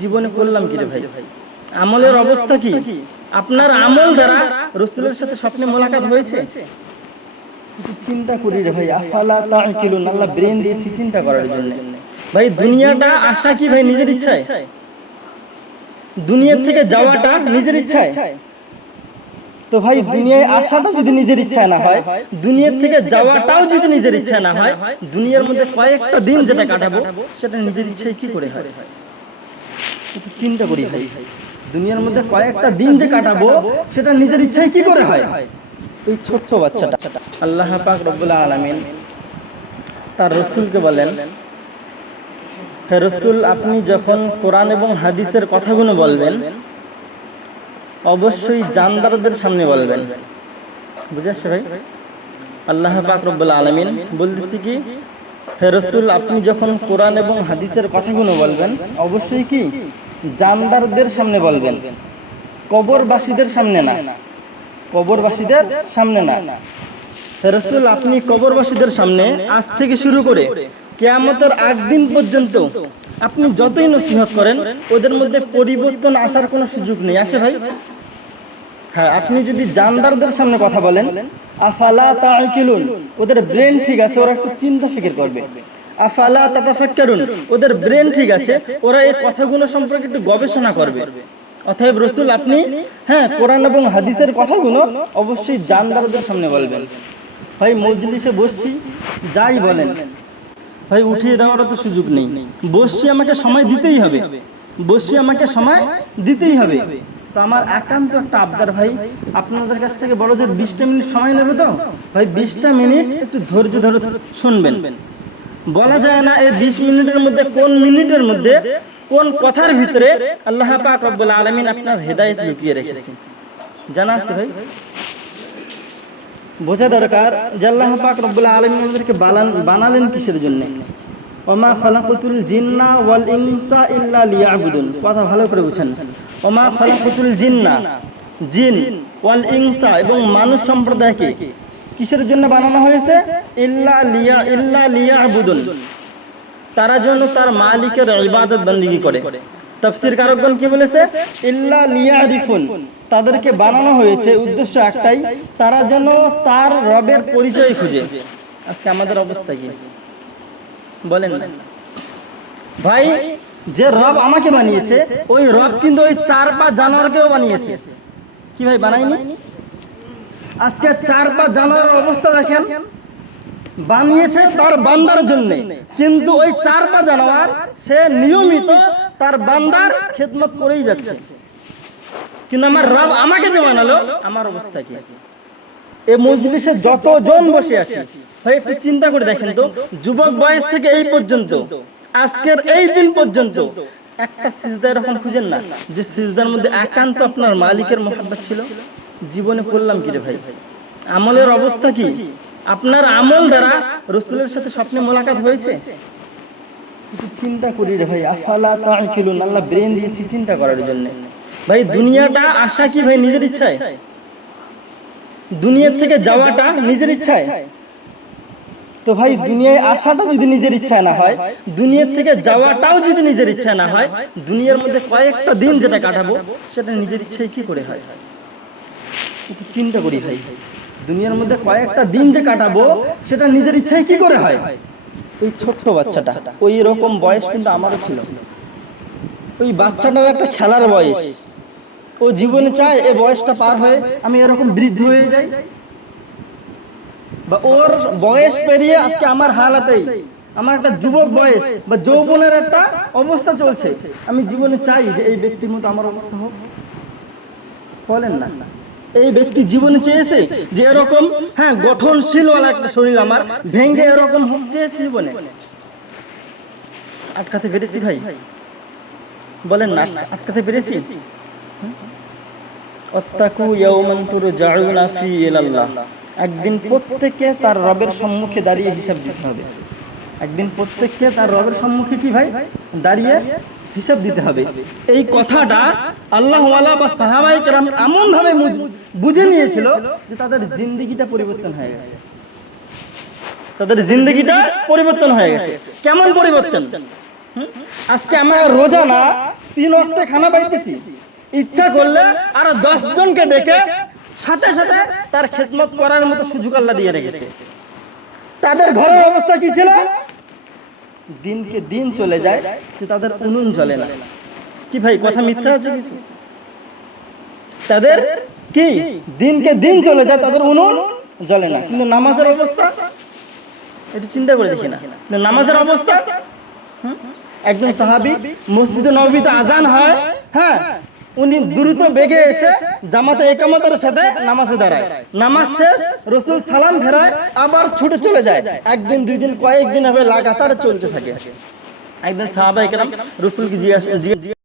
জীবনে করলাম কি রে ভাই? আমলের অবস্থা কি? আপনার আমল দ্বারা রাসূলের সাথে স্বপ্নে মোলাকাত হয়েছে? একটু চিন্তা করি রে ভাই। আফালা তাকিলুন, আল্লাহ ব্রেন দিয়েছি চিন্তা করার জন্য। ভাই দুনিয়াটা আসা কি ভাই নিজের ইচ্ছায়? দুনিয়া থেকে যাওয়াটা নিজের ইচ্ছায়? তো ভাই দুনিয়ায় আসাটা যদি নিজের ইচ্ছায় না হয়, দুনিয়া থেকে যাওয়াটাও যদি নিজের ইচ্ছায় না হয়, দুনিয়ার মধ্যে কয়েকটা দিন যেটা কাটাবো সেটা নিজের ইচ্ছায় কি করে হয়? একটু চিন্তা করি ভাই। দুনিয়ার মধ্যে কয়েকটা দিন যে কাটাবো সেটা নিজের ইচ্ছায় কি করে হয়? এই ছোট্ট বাচ্চাটা আল্লাহ পাক রব্বুল আলামিন তার রাসূলকে বলেন, হে রাসূল, আপনি যখন কোরআন এবং হাদিসের কথাগুলো বলবেন অবশ্যই জানদারদের সামনে বলবেন। বুঝে আসছে ভাই? আল্লাহ পাক রব্বুল আলামিন বলতেছি কি, হে রাসূল, আপনি যখন কোরআন এবং হাদিসের কথাগুলো বলবেন অবশ্যই কি জানদারদের সামনে বলবেন, কবরবাসীদের সামনে না। কবরবাসীদের সামনে না। হে রাসূল, আপনি কবরবাসীদের সামনে আজ থেকে শুরু করে কিয়ামতের আগ দিন পর্যন্ত আপনি যতই নসিহত করেন ওদের মধ্যে পরিবর্তন আসার কোনো সুযোগ নেই। আছে ভাই? হ্যাঁ, আপনি যদি জানদারদের সামনে কথা বলেন, আফালা তাকিলুন, ওদের ব্রেন ঠিক আছে, ওরা একটু চিন্তা ফিকির করবে। আফালা তাতাফাক্কারুন, ওদের ব্রেন ঠিক আছে, ওরা এই কথাগুলো সম্পর্কে একটু গবেষণা করবে। অতএব রাসূল, আপনি কোরআন এবং হাদিসের কথাগুলো অবশ্যই জানদারদের সামনে বলবেন। ভাই মজলিসে বসছি, যাই বলেন ভাই উঠিয়ে দেওয়ার তো সুযোগ নেই। বসছি, আমাকে সময় দিতেই হবে। বসছি, আমাকে সময় দিতেই হবে। তো আমার একান্ত একটা আবদার ভাই, আপনাদের কাছ থেকে বড় যে 20টা মিনিট সময় নেবে তো ভাই 20টা মিনিট একটু ধৈর্য ধরে শুনবেন। বলা যায় না এই 20 মিনিটের মধ্যে কোন মিনিটের মধ্যে কোন কথার ভিতরে আল্লাহ পাক রব্বুল আলামিন আপনার হেদায়েত লুকিয়ে রেখেছে। জানা আছে ভাই? বোঝা দরকার যে আল্লাহ পাক রব্বুল আলামিন আমাদেরকে বানালেন কিসের জন্য? ওমা খালাকাতুল জিন্না ওয়াল ইনসা ইল্লা লিয়াবুদুন। কথা ভালো করে বুঝেন। ওমা খালাকাতুল জিন্না, জিন, ওয়াল ইনসা এবং মানুষ সম্প্রদায়কে কিসের জন্য বানানো হয়েছে? ইল্লা লিয়াবুদুন, তারা যেন তার মালিকের ইবাদত বন্দেগী করে। তাফসীর কারকগণ কি বলেছে? ইল্লা লিয়ারিফুন, তাদেরকে বানানো হয়েছে উদ্দেশ্য একটাই, তারা যেন তার রবের পরিচয় খুঁজে। আজকে আমাদের অবস্থা কি বলেন না ভাই? যে রব আমাকে বানিয়েছে ওই রব কিন্তু ওই 4 পা জানোয়ারকেও বানিয়েছে। কি ভাই বানায়নি? আজকে 4 পা জানোয়ারের অবস্থা দেখেন। বানিয়েছে তার বান্দার জন্য, কিন্তু ওই 4 পা জানোয়ার সে নিয়মিত তার বান্দার খেদমত করেই যাচ্ছে। কিন্তু আমার রব আমাকে যে বানালো, আমার অবস্থা কি? এই মজলিসে যতজন বসে আছে ভাই একটু চিন্তা করে দেখেন তো, যুবক বয়স থেকে এই পর্যন্ত আজকের এই দিন পর্যন্ত একটা সিজদা এরকম খুঁজেন না যে সিজদার মধ্যে একান্ত আপনার মালিকের মহব্বত ছিল? জীবনে করলাম কি রে ভাই? আমলের অবস্থা কি? আপনার আমল দ্বারা রাসূলের সাথে স্বপ্নে মোলাকাত হয়েছে? একটু চিন্তা করি রে ভাই। আফালা তাকিলুন, আল্লাহ ব্রেন দিয়েছি চিন্তা করার জন্য। ভাই দুনিয়াটা আসা কি ভাই নিজের ইচ্ছায়? দুনিয়া থেকে যাওয়াটা নিজের ইচ্ছায়? তো ভাই দুনিয়ায় আসাটা যদি নিজের ইচ্ছায় না হয়, দুনিয়া থেকে যাওয়াটাও যদি নিজের ইচ্ছায় না হয়, দুনিয়ার মধ্যে কয়েকটা দিন যেটা কাটাবো সেটা নিজের ইচ্ছায় কি করে হয়? একটু চিন্তা করি ভাই। দুনিয়ার মধ্যে কয়েকটা দিন যে কাটাবো সেটা নিজের ইচ্ছায় কি করে হয়? ওই ছোট্ট বাচ্চাটা, ওই রকম বয়স কিন্তু আমারও ছিল। ওই বাচ্চাটার একটা খেলার বয়স। ও জীবনে চায় এই বয়সটা পার হয়ে আমি এরকম বৃদ্ধ হয়ে যাই, বা ওর বয়স পেরিয়ে আজকে আমার হালাতেই আমার একটা যুবক বয়স বা যৌবনের একটা অবস্থা চলছে। আমি জীবনে চাই যে এই ব্যক্তির মতো আমার অবস্থা হোক। বলেন না, এই ব্যক্তি জীবনে চেয়েছে যে এরকম গঠনশীল একটা শরীর আমার ভেঙে এরকম হোক, চেয়েছে জীবনে? আটকাতে পেরেছি ভাই? বলেন না, আটকাতে পেরেছি? অত্তাকু ইয়াওমান তুরজাউনা ফি ইলাল্লাহ, একদিন প্রত্যেককে তার রবের সম্মুখে দাঁড়িয়ে হিসাব দিতে হবে। একদিন প্রত্যেককে তার রবের সম্মুখে কি ভাই দাঁড়িয়ে হিসাব দিতে হবে। এই কথাটা আল্লাহ ওয়ালা বা সাহাবায়ে কেরাম এমন ভাবে বুঝে নিয়েছিল যে তাদের জিন্দেগিটা পরিবর্তন হয়ে গেছে। তাদের জিন্দেগিটা পরিবর্তন হয়ে গেছে। কেমন পরিবর্তন? আজকে আমরা রোজা না 3 ওয়াক্তে খানা পাইতেছি, ইচ্ছা করলে আরো 10 জনকে ডেকে সাথে সাথে তার খেদমত করার মতো সুযোগ আল্লাহ দিয়ে রেখেছে। তাদের ঘরের অবস্থা কি ছিল? দিনকে দিন চলে যায় যে তাদের উনুন জ্বলে না। কি ভাই কথা মিথ্যা আছে কিছু? তাদের কি দিনকে দিন চলে যায়, তাদের উনুন জ্বলে না। কিন্তু নামাজের অবস্থা একটু চিন্তা করে দেখি না, নামাজের অবস্থা। একজন সাহাবী মসজিদে নববীতে আজান হয়, হ্যাঁ, উনি দ্রুত বেগে এসে জামাতে ইকামতের সাথে নামাজে দাঁড়ায়। নামাজ শেষ, রাসূল সালাম ফেরায়, আবার ছুটে চলে যায়। একদিন দুই দিন কয়েকদিন হবে লাগাতার চলতে থাকে। একদিন সাহাবায়ে কেরাম রাসূলকে জিজ্ঞাসা